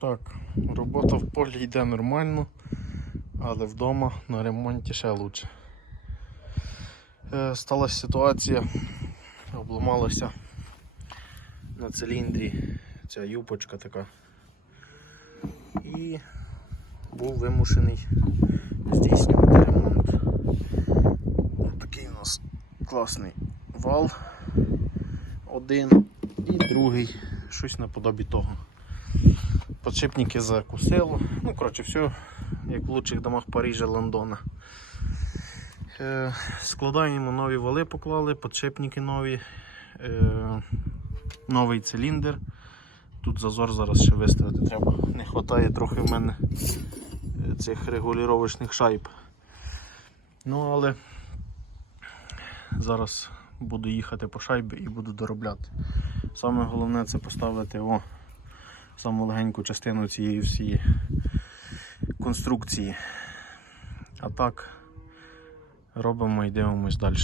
Так, робота в полі йде нормально, але вдома на ремонті ще краще. Е, сталася ситуація, обламалася на циліндрі ця юпочка така. І був вимушений здійснювати ремонт. Ось такий у нас класний вал. Один і другий, щось наподобі того. Подшипники закусило. Ну, коротше, все, як в лучших домах Парижа, Лондона. Е, складаємо нові вали, поклали, подшипники нові, е, новий циліндр. Тут зазор зараз ще виставити треба. Не вистачає трохи в мене е, цих регулювачних шайб. Ну, але зараз буду їхати по шайбі і буду доробляти. Саме головне це поставити о, саму легеньку частину цієї всієї конструкції. А так робимо і дивимось далі.